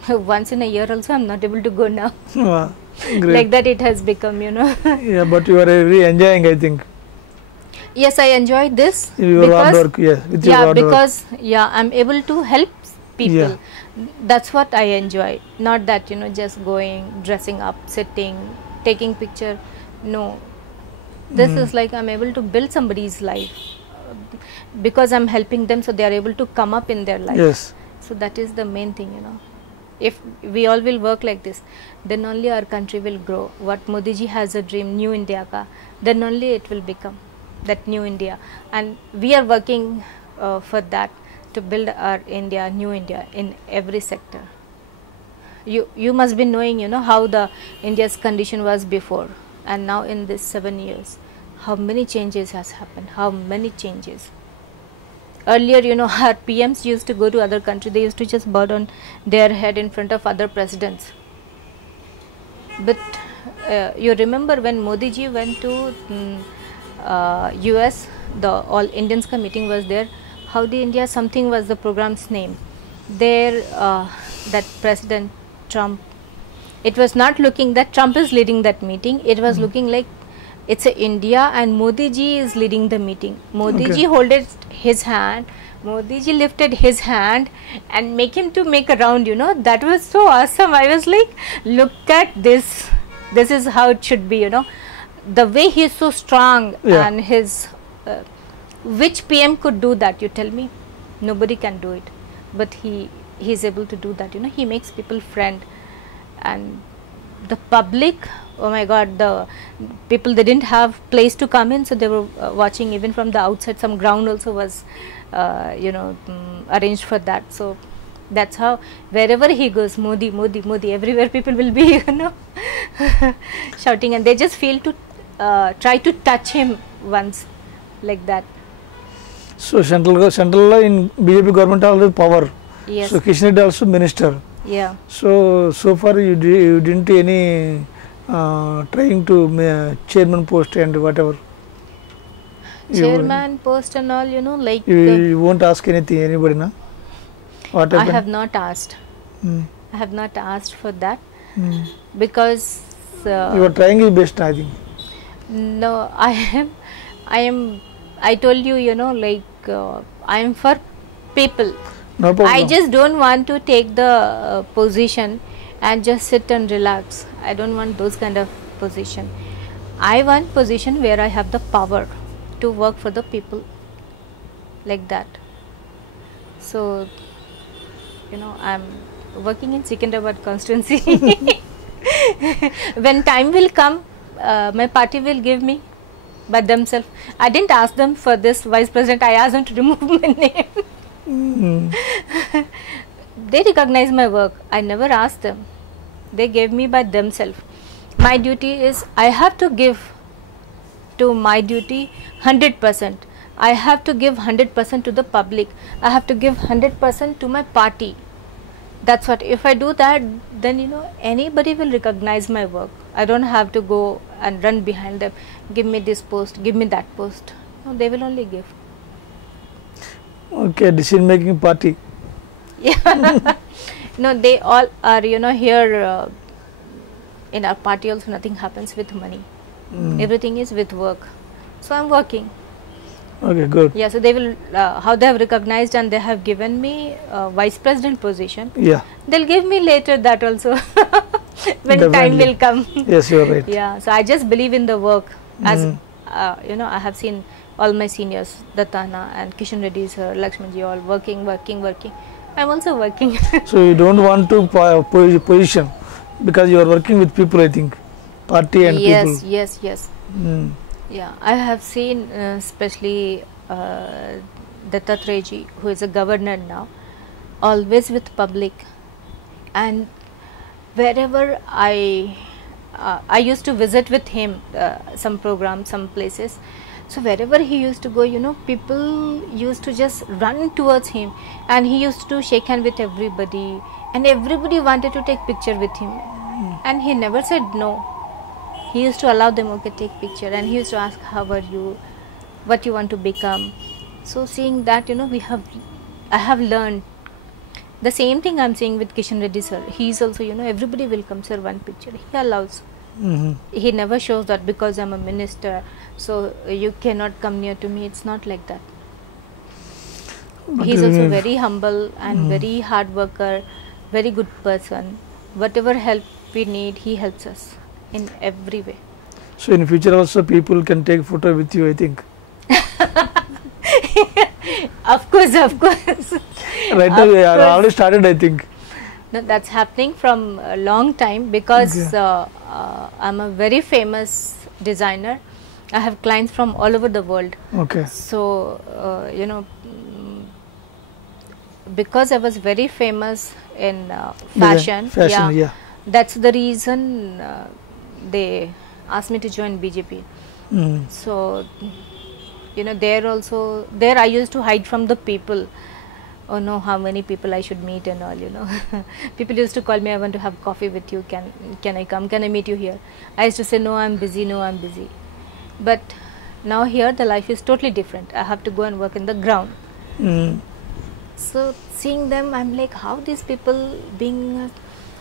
once in a year also I'm not able to go now. Wow, great. Like that it has become, Yeah, but you are really enjoying, I think. Yes, I enjoy this Your hard work, yes. With your hard work. because I'm able to help people. Yeah. That's what I enjoy. Not that just going, dressing up, sitting, taking picture. No, this is like I'm able to build somebody's life because I'm helping them, so they are able to come up in their life. Yes. So that is the main thing. If we all will work like this, then only our country will grow. What Modi ji has a dream, New India ka, then only it will become that New India, and we are working for that, to build our India, New India, in every sector. You must be knowing, how the India's condition was before, and now in this 7 years, how many changes has happened, how many changes. Earlier, our PMs used to go to other country, they used to just bow down their head in front of other presidents. But you remember when Modi ji went to US, the All Indians ka meeting was there. How the India something was the program's name. There, that President Trump, it was not looking that Trump is leading that meeting. It was looking like it's a India and Modi ji is leading the meeting. Modi ji holded his hand. Modi ji lifted his hand and make him to make a round. That was so awesome. I was like, look at this. This is how it should be. The way he is so strong, and his which PM could do that? You tell me. Nobody can do it, but he is able to do that. He makes people friend, and the public, oh my God, the people, they didn't have place to come in, so they were watching even from the outside. Some ground also was arranged for that. So that's how wherever he goes, Modi, Modi, Modi, everywhere people will be shouting, and they just feel to try to touch him once, like that. So central in BJP government also power. Yes. So Kishan Reddy also minister. Yeah. So far you didn't do any trying to chairman post and whatever. Chairman post and all, like you won't ask anything, anybody, na? What happened? I have not asked. I have not asked for that because you are trying your best, I think. No, I told you, like I am for people. No problem. I just don't want to take the position and just sit and relax. I don't want those kind of position. I want position where I have the power to work for the people, like that. So, I'm working in Secunderabad constituency. When time will come, my party will give me by themselves. I didn't ask them for this vice president. I asked them to remove my name. They recognize my work. I never asked them. They gave me by themselves. My duty is, I have to give to my duty 100%. I have to give 100% to the public. I have to give 100% to my party. That's what. If I do that, then anybody will recognize my work. I don't have to go and run behind them. Give me this post, give me that post. No, they will only give. Okay, decision making party. Yeah. No, they all are, here in our party also nothing happens with money. Everything is with work. So I'm working. Okay, good. Yeah, so they will, how they have recognized and they have given me vice president position. Yeah. They'll give me later that also when time Definitely. will come. Yes, you are right. Yeah, so I just believe in the work. As I have seen all my seniors, Dattana and Kishan Reddy sir, Lakshmanji, all working. I'm also working. So you don't want to position because you are working with people, I think, party and yes, people. yes. Yeah, I have seen especially Dattatreya, who is a governor now, always with public, and wherever I used to visit with him, some programs, some places. So wherever he used to go, people used to just run towards him, and he used to shake hand with everybody, and everybody wanted to take picture with him, and he never said no. He used to allow them, okay, take picture, and he used to ask, how are you, what you want to become. So seeing that, I have learned the same thing I'm saying with Kishan Reddy sir. He's also, everybody will come, sir, one picture. He allows. He never shows that because I'm a minister, so you cannot come near to me. It's not like that. But He's also very humble and very hard worker, very good person. Whatever help we need, he helps us in every way. So in future also people can take photo with you, I think. Of course. Right now we are already started, I think. No, that's happening from a long time because I'm a very famous designer. I have clients from all over the world. Okay. So, because I was very famous in fashion, yeah. that's the reason they asked me to join BJP. So, there I used to hide from the people. Oh no, how many people I should meet and all, People used to call me, I want to have coffee with you, can I come, can I meet you here? I used to say, no, I'm busy. But now here the life is totally different. I have to go and work in the ground. So seeing them, I'm like, how these people being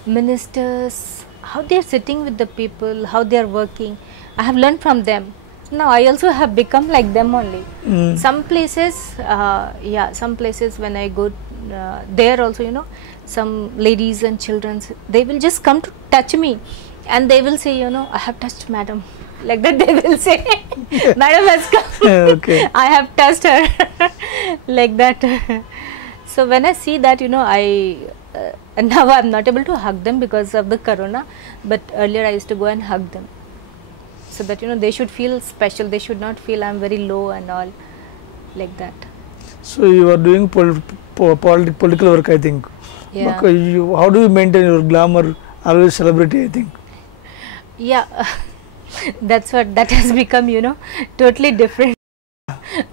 ministers, how they're sitting with the people, how they're working. I have learned from them. Now I also have become like them only. Some places, some places when I go there also, some ladies and children, they will just come to touch me and they will say, I have touched madam. Like that they will say, madam has come. Okay. I have touched her. Like that. So when I see that, now I'm not able to hug them because of the corona, but earlier I used to go and hug them. So that they should feel special, they should not feel I'm very low and all, like that. So you are doing political work, I think. Yeah. How do you maintain your glamour, always celebrity, I think? Yeah, that has become, totally different.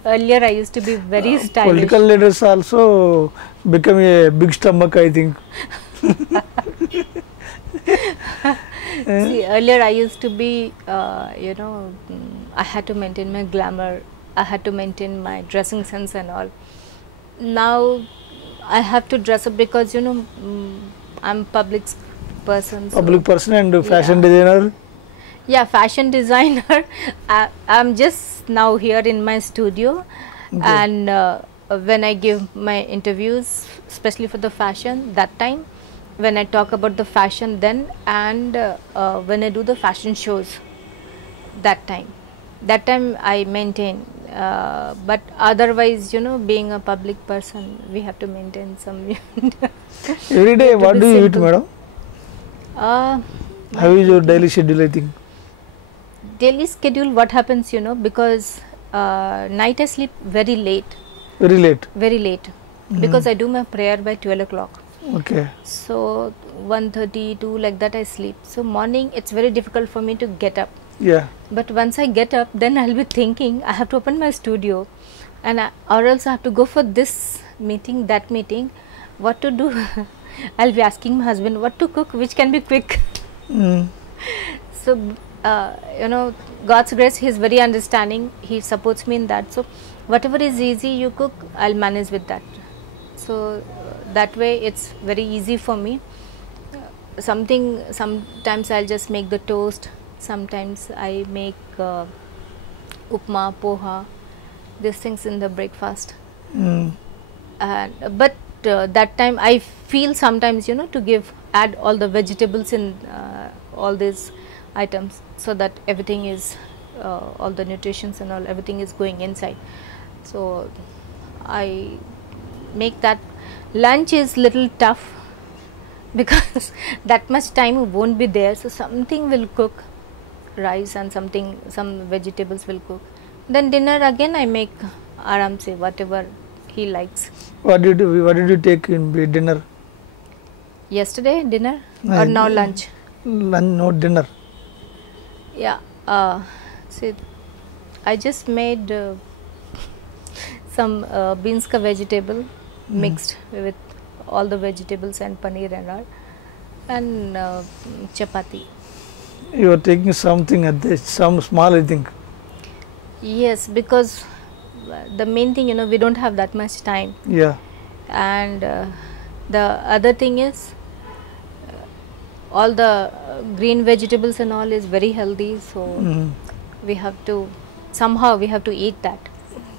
Earlier I used to be very stylish. Political leaders also become a big stomach, I think. See, earlier I used to be, I had to maintain my glamour, I had to maintain my dressing sense and all. Now I have to dress up because, I'm public person. Public person and fashion designer. Yeah, fashion designer. I'm just now here in my studio, and when I give my interviews, especially for the fashion, that time, when I talk about the fashion then, and when I do the fashion shows, that time I maintain, but otherwise, being a public person, we have to maintain some. Every day, what do you eat, madam? How is your daily schedule, I think? Daily schedule, what happens, because night I sleep very late. Very late? Very late, because I do my prayer by 12 o'clock. Okay. So 1:30, 2 like that I sleep. So morning it's very difficult for me to get up. Yeah. But once I get up, then I'll be thinking I have to open my studio, and or else I have to go for this meeting, that meeting, what to do. I'll be asking my husband what to cook, which can be quick. So you know, God's grace, He's very understanding. He supports me in that. So whatever is easy you cook, I'll manage with that. So that way it's very easy for me. Sometimes I'll just make the toast. Sometimes I make upma, poha, these things in the breakfast. But that time I feel sometimes, you know, to add all the vegetables in all these items, so that everything is all the nutritions and all, everything is going inside. So I make that. Lunch is little tough because that much time won't be there, so something will cook, rice and some vegetables will cook. Then dinner again I make aram se, whatever he likes. What did you take in dinner? Yesterday dinner or now lunch? Lunch, no dinner. Yeah, see, I just made some beans ka vegetable mixed with all the vegetables and paneer and all, and chapati. You are taking something at this, some small, I think. Yes, because the main thing, you know, we don't have that much time. Yeah. And the other thing is all the green vegetables and all is very healthy, so we have to eat that.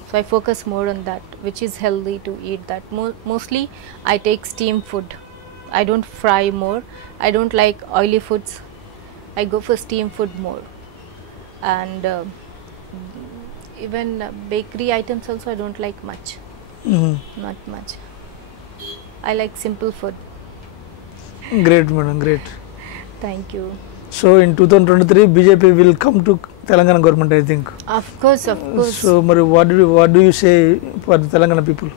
So I focus more on that, which is healthy to eat that. Mostly I take steam food. I don't fry more. I don't like oily foods. I go for steam food more. And even bakery items also I don't like much. Not much. I like simple food. Great, madam, great. Thank you. So in 2023 BJP will come to Telangana government, I think. Of course, of course. So what do you say for the Telangana people?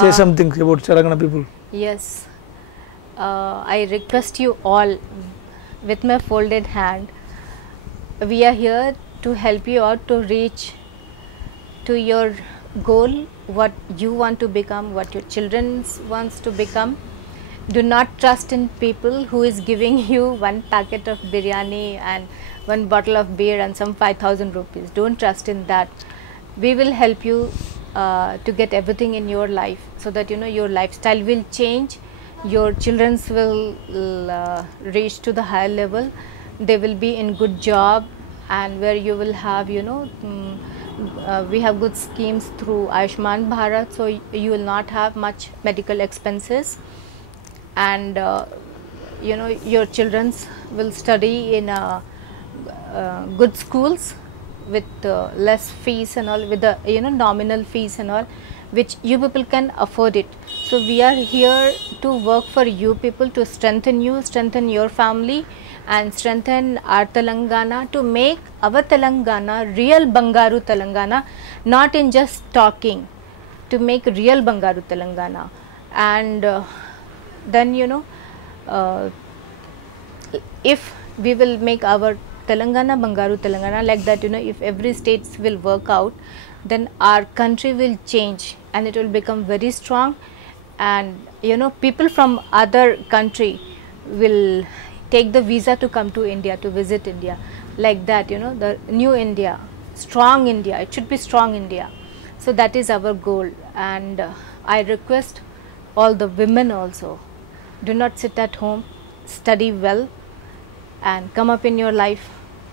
Say something about Telangana people. Yes. I request you all with my folded hand. We are here to help you out to reach to your goal, what you want to become, what your children wants to become. Do not trust in people who is giving you one packet of biryani and one bottle of beer and some 5,000 rupees. Don't trust in that. We will help you to get everything in your life, so that, you know, your lifestyle will change, your children will reach to the higher level, they will be in good job, and where you will have, you know, we have good schemes through Ayushman Bharat, so you will not have much medical expenses, and you know, your children will study in good schools with less fees and all, with the, you know, nominal fees and all, which you people can afford it. So we are here to work for you people, to strengthen you, strengthen your family, and strengthen our Telangana, to make our Telangana real Bangaru Telangana, not in just talking, to make real Bangaru Telangana. And then, you know, if we will make our Telangana Bangaru Telangana like that, you know, if every states will work out, then our country will change and it will become very strong, and, you know, people from other country will take the visa to come to India, to visit India, like that, you know, the new India, strong India, it should be strong India. So that is our goal, and I request all the women also, do not sit at home, study well and come up in your life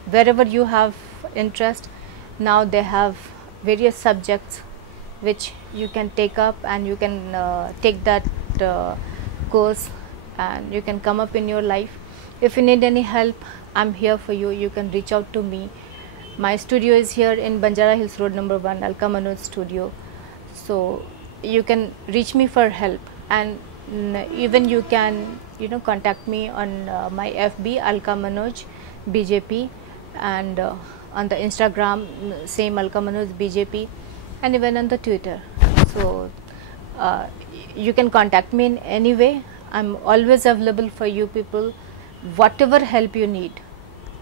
wherever you have interest. Now they have various subjects which you can take up, and you can take that course, and you can come up in your life. If you need any help, I'm here for you. You can reach out to me. My studio is here in Banjara Hills Road number 1, Alka Manoj Studio. So you can reach me for help, and even you can, you know, contact me on my FB Alka Manoj BJP, and on the Instagram same Alka Manoj BJP, and even on the Twitter. So you can contact me in any way. I'm always available for you people. Whatever help you need,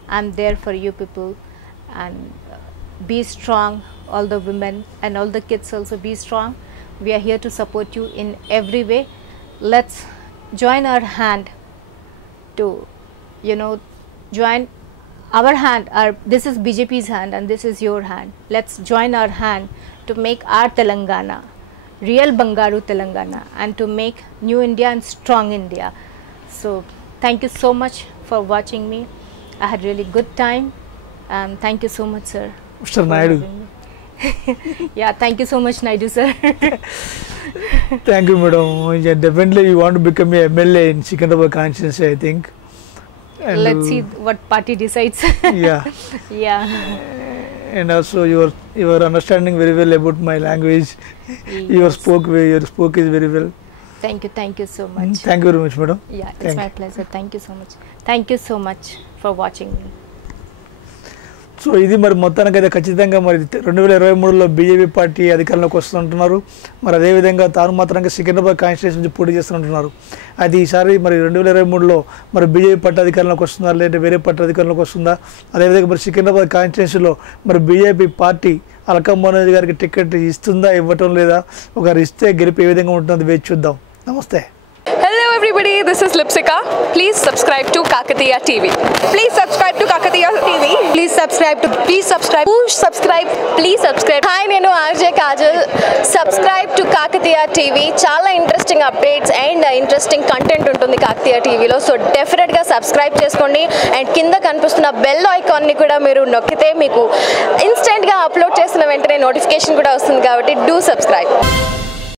I'm there for you people. And be strong, all the women and all the kids also, be strong. We are here to support you in every way. Let's join our hand to, you know, join our hand, this is BJP's hand and this is your hand. Let's join our hand to make our Telangana real Bangaru Telangana and to make new India and strong India. So thank you so much for watching me. I had really good time and thank you so much, sir. Mr. Naidu. Yeah, thank you so much, Naidu, sir. Thank you, madam. Yeah, definitely you want to become a MLA in Secunderabad constituency, I think. And Let's see what party decides. Yeah. Yeah. And also you are understanding very well about my language. Your Yes. spoke is very well. Thank you so much. Thank you very much, madam. Yeah, it's Thank my you. pleasure. Thank you so much. Thank you so much for watching me. So ఇది మరి మొత్తానికైతే ఖచ్చితంగా మరి 2023లో BJP party అధికారంలోకి వస్తుంటున్నారు. మరి అదేవిధంగా తాను మాత్రంగా సికింద్రాబాద్ కాన్స్టిట్యూన్సీ నుంచి పోటీ చేస్తుంటున్నారు. అది ఈసారి మరి 2023లో మరి బీజేపీ పార్టీ అధికారంలోకి వస్తుందా లేదా వేరే పార్టీ అధికారంలోకి వస్తుందా, అదేవిధంగా మరి సికింద్రాబాద్ కాన్స్టిట్యూన్సీలో మరి బీజేపీ పార్టీ అల్కా మనోజ్ గారికి టికెట్ ఇస్తుందా ఇవ్వటం లేదా, ఒకరు ఇస్తే గెలిపి ఏ విధంగా ఉంటుందో వేచి చూద్దాం. నమస్తే. Hello everybody, this is Lipsika. Please subscribe to Kakatiya TV. Please subscribe to Kakatiya TV. Please subscribe. Push subscribe. Please subscribe. Hi, nenu RJ Kajal. Subscribe to Kakatiya TV. Chala interesting updates and interesting content untundi Kakatiya TV lo. So definitely ga subscribe cheskondi and kinda kanipustunna bell icon ni kuda meeru nokkite meeku instant ga upload chesina ventane notification kuda vastundi kabatti do subscribe.